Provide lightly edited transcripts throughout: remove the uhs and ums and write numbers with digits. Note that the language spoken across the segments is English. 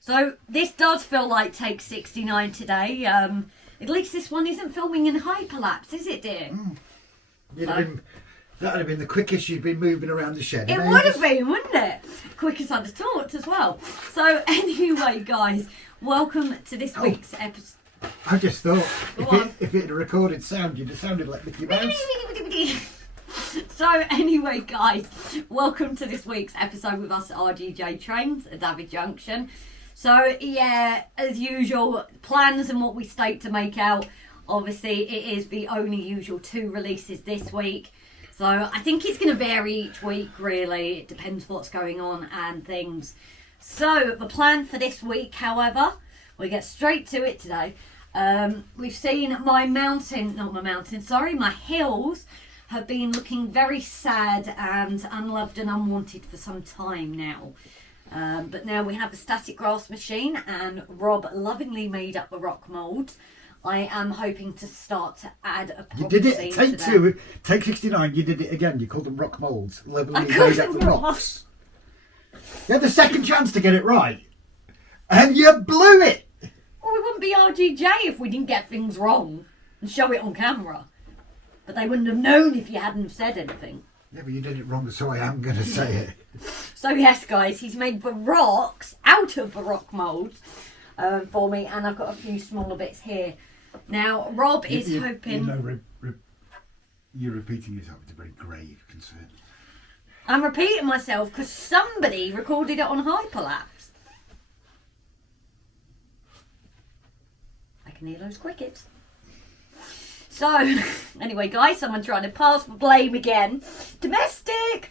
So this does feel like take 69 today. At least this one isn't filming in hyperlapse, is it, dear? That would have been the quickest you'd been moving around the shed. It would have been, wouldn't it? Quickest I'd have talked as well. So anyway, guys, welcome to this week's episode. I just thought if it had recorded sound, you'd have sounded like Mickey Mouse. So anyway, guys, welcome to this week's episode with us at RGJ Trains at David Junction. So yeah, as usual, plans and what we state to make out. Obviously, it is the only usual 2 releases this week. So I think it's going to vary each week, really. It depends what's going on and things. So the plan for this week, however, we'll get straight to it today. We've seen my hills have been looking very sad and unloved and unwanted for some time now. But now we have a static grass machine and Rob lovingly made up the rock moulds. I am hoping to start to add a pop. You did it, take 2, take 69, you did it again. You called them rock moulds. Lovingly made up the rocks. You had the second chance to get it right. And you blew it. Well, we wouldn't be RGJ if we didn't get things wrong and show it on camera. But they wouldn't have known if you hadn't said anything. Yeah, but you did it wrong, so I am going to say it. So yes, guys, he's made the rocks out of the rock moulds for me, and I've got a few smaller bits here. Now, Rob is hoping... You're repeating yourself. It's a very grave concern. I'm repeating myself because somebody recorded it on hyperlapse. I can hear those crickets. So, anyway, guys, someone trying to pass the blame again. Domestic!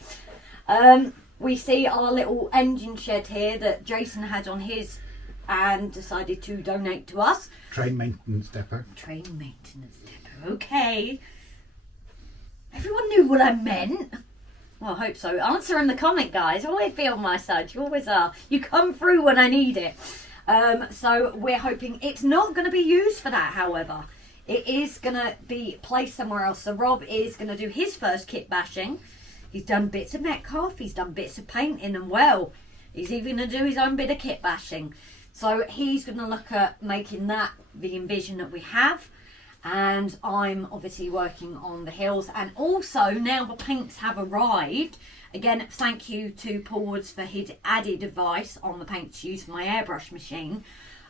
We see our little engine shed here that Jason had on his and decided to donate to us. Train maintenance depot. Train maintenance depot, okay. Everyone knew what I meant. Well, I hope so. Answer in the comment, guys. Always be on my side. You always are. You come through when I need it. So we're hoping it's not going to be used for that, however. It is going to be placed somewhere else. So Rob is going to do his first kit bashing. He's done bits of Metcalf. He's done bits of painting, and well, he's even going to do his own bit of kit bashing. So he's going to look at making that the envision that we have. And I'm obviously working on the hills. And also, now the paints have arrived. Again, thank you to Paul Woods for his added advice on the paints used for my airbrush machine.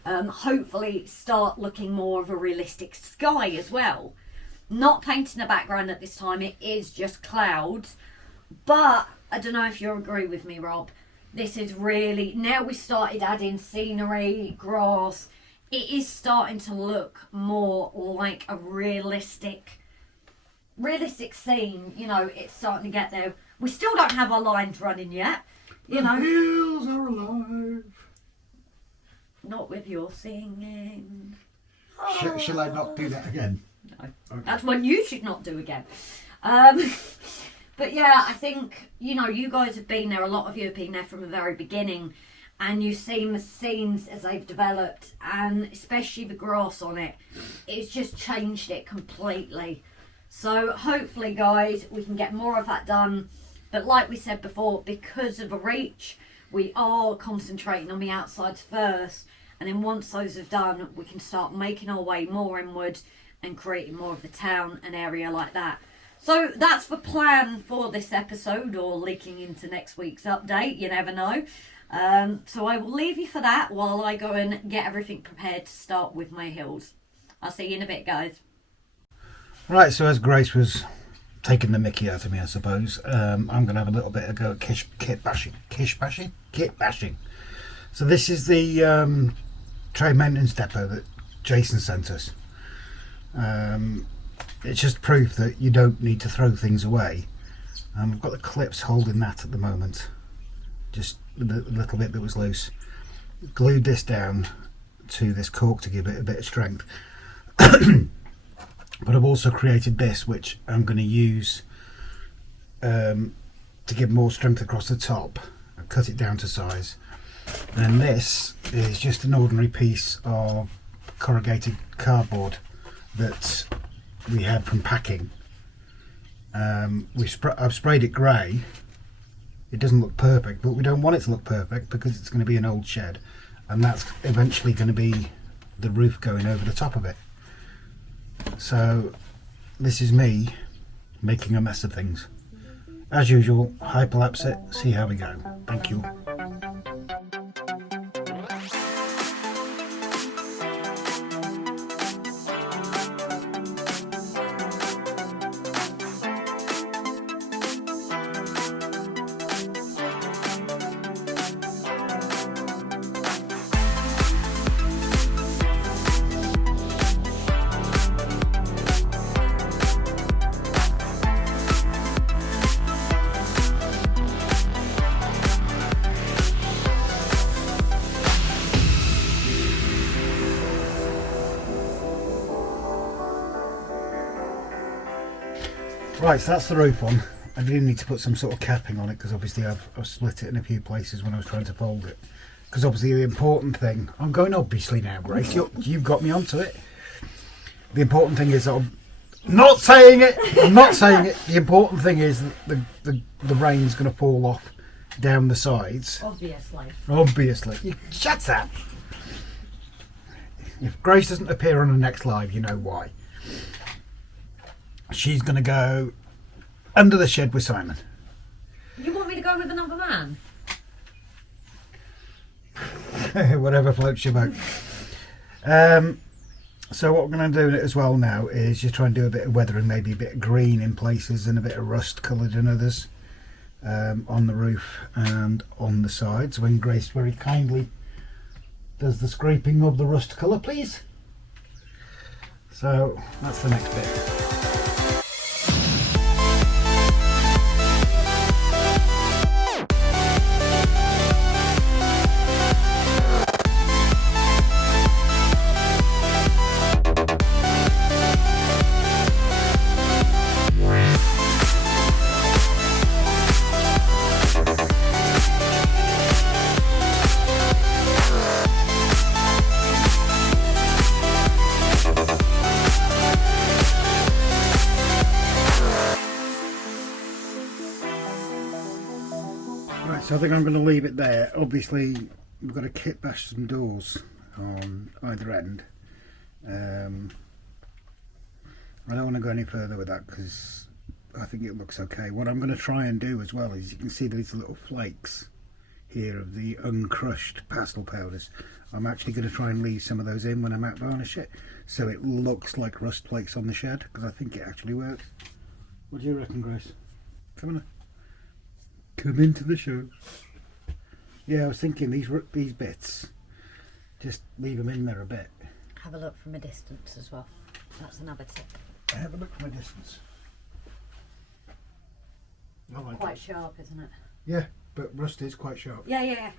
Hopefully start looking more of a realistic sky as well. Not painting the background at this time, it is just clouds. But I don't know if you'll agree with me, Rob. This is really, now we started adding scenery, grass, it is starting to look more like a realistic scene. You know, it's starting to get there. We still don't have our lines running yet. You know, the hills are alive. Not with your singing. Shall I not do that again? No. Okay. That's one you should not do again. But yeah, I think, you know, you guys have been there, a lot of you have been there from the very beginning, and you've seen the scenes as they've developed, and especially the grass on it. It's just changed it completely. So hopefully, guys, we can get more of that done. But like we said before, because of the reach, we are concentrating on the outsides first, and then once those are done, we can start making our way more inward and creating more of the town and area like that. So that's the plan for this episode, or leaking into next week's update, you never know. So I will leave you for that while I go and get everything prepared to start with my hills. I'll see you in a bit, guys. Right, so as Grace was taking the mickey out of me, I suppose, I'm going to have a little bit of go at kit bashing. So this is the train maintenance depot that Jason sent us. It's just proof that you don't need to throw things away. I've got the clips holding that at the moment. Just the little bit that was loose. Glued this down to this cork to give it a bit of strength. But I've also created this, which I'm going to use to give more strength across the top. I've cut it down to size. And this is just an ordinary piece of corrugated cardboard that we had from packing. I've sprayed it grey. It doesn't look perfect, but we don't want it to look perfect because it's going to be an old shed, and that's eventually going to be the roof going over the top of it. So this is me making a mess of things. As usual, hyperlapse it, see how we go. Thank you. Right, so that's the roof on. I do need to put some sort of capping on it because obviously I've split it in a few places when I was trying to fold it. Because obviously the important thing, I'm going obviously now, Grace, you've got me onto it. The important thing is, I'm not saying it, the important thing is that the rain's going to fall off down the sides. Obviously. Shut up! If Grace doesn't appear on the next live, you know why. She's going to go under the shed with Simon. You want me to go with another man? Whatever floats your boat. So what we're going to do as well now is just try and do a bit of weathering, maybe a bit of green in places and a bit of rust coloured in others, on the roof and on the sides, when Grace very kindly does the scraping of the rust colour, please. So that's the next bit. So I think I'm going to leave it there. Obviously we've got to kit bash some doors on either end. I don't want to go any further with that because I think it looks okay. What I'm going to try and do as well is, you can see these little flakes here of the uncrushed pastel powders. I'm actually going to try and leave some of those in when I matte varnish it, so it looks like rust flakes on the shed, because I think it actually works. What do you reckon, Grace? Come on. Come into the show. Yeah, I was thinking these bits, just leave them in there a bit. Have a look from a distance as well. That's another tip. Have a look from a distance. I like quite it. Sharp, isn't it? Yeah, but rust is quite sharp. Yeah.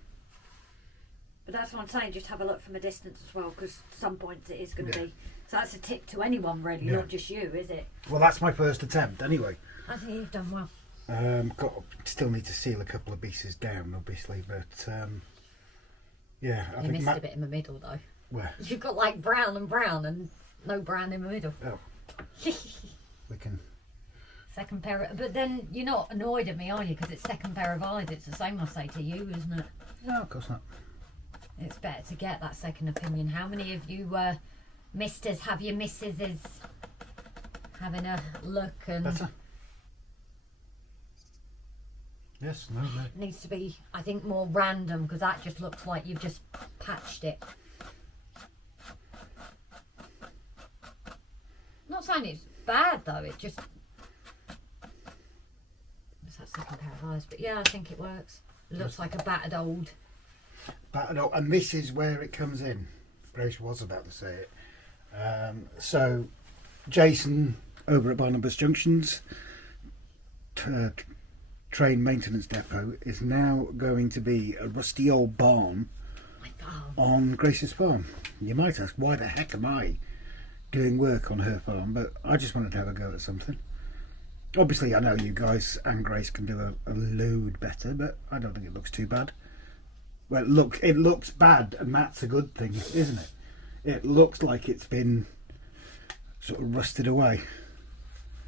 But that's what I'm saying, just have a look from a distance as well, because some points it is going to be. So that's a tip to anyone really, not just you, is it? Well, that's my first attempt anyway. I think you've done well. Still need to seal a couple of pieces down, obviously, but yeah. I You think missed a bit in the middle though. Where? You've got like brown and no brown in the middle. Oh. We can. Second pair of, but then you're not annoyed at me, are you? Because it's second pair of eyes. It's the same I say to you, isn't it? No, of course not. It's better to get that second opinion. How many of you misters have your missuses having a look and... Better? Yes, no. It needs to be, I think, more random, because that just looks like you've just patched it. Not saying it's bad though, it just... It's that second pair of eyes, but yeah, I think it works. It looks like a battered old... And this is where it comes in. Grace was about to say it. So, Jason over at Barnabas Junctions train maintenance depot is now going to be a rusty old barn on Grace's farm. You might ask, why the heck am I doing work on her farm? But I just wanted to have a go at something. Obviously, I know you guys and Grace can do a load better, but I don't think it looks too bad. Well, look, it looks bad, and that's a good thing, isn't it? It looks like it's been sort of rusted away.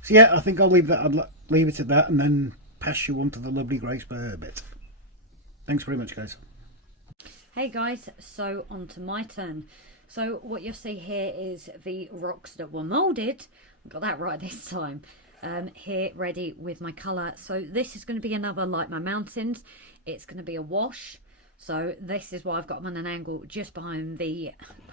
So yeah, I think I'll leave that. I'll leave it at that, and then pass you on to the lovely Grace for her bit. Thanks very much, guys. Hey guys, so on to my turn. So what you'll see here is the rocks that were moulded. Got that right this time. Here ready with my colour. So this is going to be another like my mountains. It's going to be a wash. So this is why I've got them on an angle just behind the,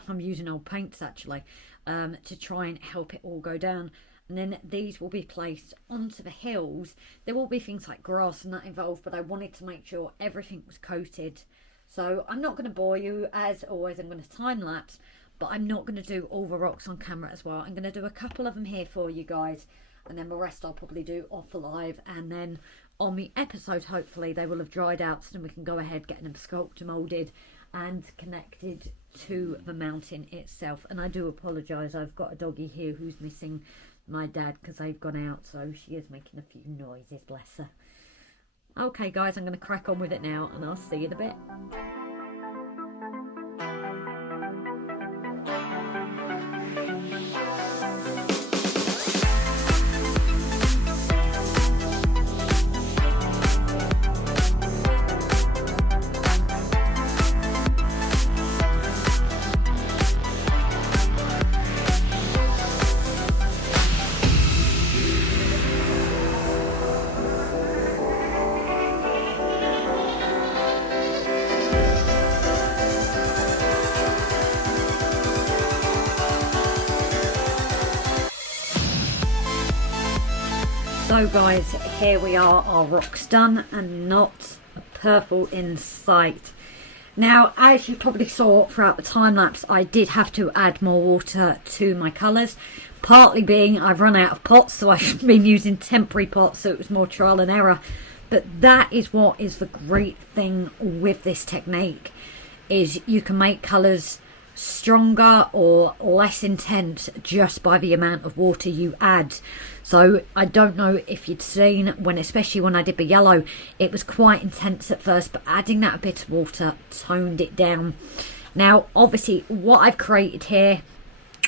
I'm using old paints actually, to try and help it all go down. And then these will be placed onto the hills. There will be things like grass and that involved, but I wanted to make sure everything was coated. So I'm not going to bore you, as always. I'm going to time lapse, but I'm not going to do all the rocks on camera as well. I'm going to do a couple of them here for you guys, and then the rest I'll probably do off the live, and then on the episode hopefully they will have dried out, so then we can go ahead getting them sculpted, moulded and connected to the mountain itself. And I do apologise, I've got a doggy here who's missing my dad because they've gone out, so she is making a few noises, bless her. Okay guys, I'm going to crack on with it now, and I'll see you in a bit. So guys, here we are, our rock's done, and not a purple in sight. Now, as you probably saw throughout the time lapse, I did have to add more water to my colours, partly being I've run out of pots, so I've been using temporary pots, so it was more trial and error. But that is what is the great thing with this technique, is you can make colours stronger or less intense just by the amount of water you add. So I don't know if you'd seen when, especially when I did the yellow, it was quite intense at first, but adding that bit of water toned it down. Now obviously what I've created here,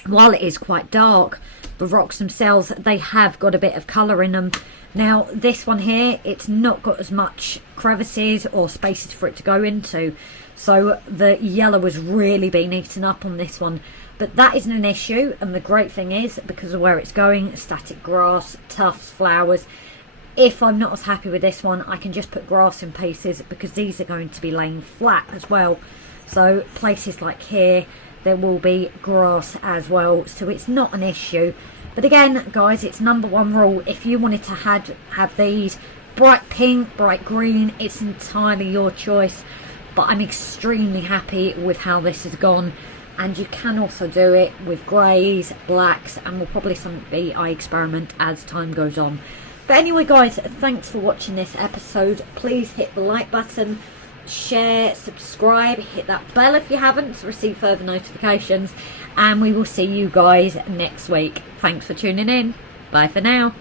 while it is quite dark, the rocks themselves, they have got a bit of colour in them. Now this one here, it's not got as much crevices or spaces for it to go into, so the yellow has really been eaten up on this one. But that isn't an issue, and the great thing is, because of where it's going, static grass, tufts, flowers, if I'm not as happy with this one, I can just put grass in places, because these are going to be laying flat as well. So places like here, there will be grass as well, so it's not an issue. But again guys, it's #1 rule, if you wanted to have these bright pink, bright green, it's entirely your choice. But I'm extremely happy with how this has gone. And you can also do it with greys, blacks, and will probably something I experiment as time goes on. But anyway guys, thanks for watching this episode. Please hit the like button, share, subscribe, hit that bell if you haven't to receive further notifications. And we will see you guys next week. Thanks for tuning in. Bye for now.